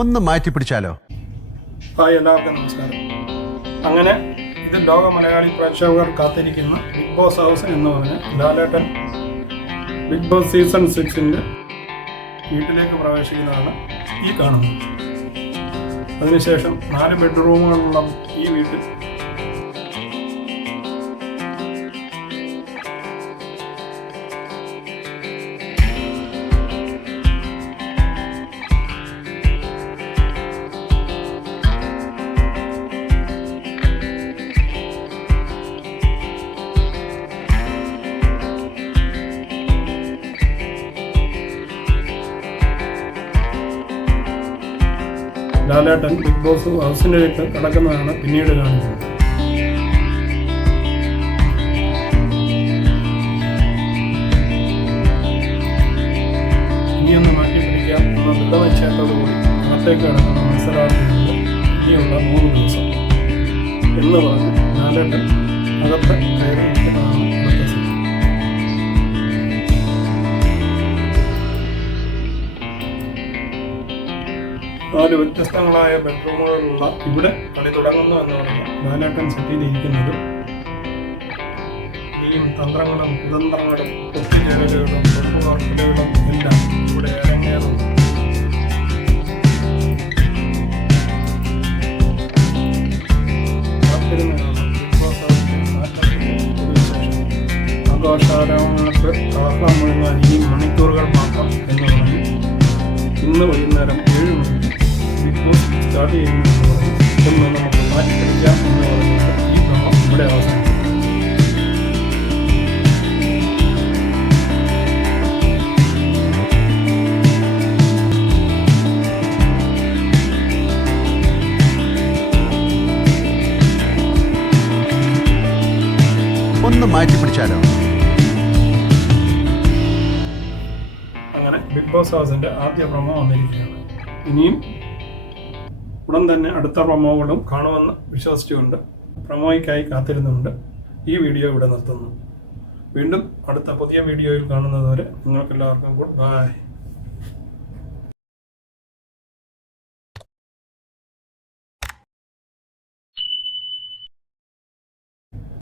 ഒന്ന് മാറ്റി പിടിച്ചാലോ? ഹായ്, എല്ലാവർക്കും നമസ്കാരം. അങ്ങനെ ഇത് ലോക മലയാളി പ്രേക്ഷകർ കാത്തിരിക്കുന്ന ബിഗ് ബോസ് ഹൗസ് എന്ന് പറഞ്ഞ് ലാലേട്ടൻ ബിഗ് ബോസ് സീസൺ 6 വീട്ടിലേക്ക് പ്രവേശിക്കുന്നതാണ് ഈ കാണുന്നത്. അതിനുശേഷം 4 ബെഡ്റൂമുകളുള്ള ഈ വീട്ടിൽ ലാലേട്ടൻ ബിഗ് ബോസ് ഹൗസിലേക്ക് കടക്കുന്നതാണ് പിന്നീട് കാണിക്കുന്നത്. ഇനിയൊന്ന് മാറ്റി പിടിക്കാം എന്ന ദൃഢനിശ്ചയത്തോടുകൂടി അകത്തേക്ക് കടക്കുന്ന മത്സരാർത്ഥികളുടെ ഇനിയുള്ള 3 ദിവസം എന്ന് പറഞ്ഞ് ലാലേട്ടൻ അകത്ത് കയറി നിൽക്കുന്നതാണ് ഇവിടുത്തെ സ്ഥിതി. നാല് വ്യത്യസ്തങ്ങളായ ബെഡ്റൂമുകളുള്ള ഇവിടെ കളി തുടങ്ങുന്നു എന്ന് പറഞ്ഞാൽ ലാലേട്ടൻ സെറ്റിയിലിരിക്കുന്നത് ഇനിയും തന്ത്രങ്ങളും കുതന്ത്രങ്ങളും ഒത്തുചേരലുകളും തൊട്ടുനോട്ടലുകളും എല്ലാം ഇവിടെ അരങ്ങേറുന്നു. ആഘോഷാരങ്ങൾക്ക് കാഹളം മുഴുങ്ങാൻ ഇനി മണിക്കൂറുകൾ മാത്രം എന്ന് പറഞ്ഞ് ഇന്ന് വൈകുന്നേരം 7 മണിക്ക് ബിഗ് ബോസ് സ്റ്റാർട്ട് ചെയ്യുന്നതെന്ന് പറഞ്ഞ് ഒന്ന് നമുക്ക് മാറ്റിപ്പിടിക്കാം എന്ന് പറഞ്ഞിട്ട് ഈ ഭ്രമം ഇവിടെ അവസാനിക്കും. ഒന്ന് മാറ്റി പിടിച്ചാലോ? അങ്ങനെ ബിഗ് ബോസ് ഹൗസിന്റെ ആദ്യ പ്രൊമോ വന്നിരിക്കുകയാണ്. ഇനിയും ഉടൻ തന്നെ അടുത്ത പ്രൊമോകളും കാണുമെന്ന് വിശ്വസിച്ചുകൊണ്ട് പ്രൊമോയ്ക്കായി കാത്തിരുന്നുണ്ട് ഈ വീഡിയോ ഇവിടെ നിർത്തുന്നു. വീണ്ടും അടുത്ത പുതിയ വീഡിയോയിൽ കാണുന്നതുവരെ നിങ്ങൾക്കെല്ലാവർക്കും ഗുഡ് ബൈ.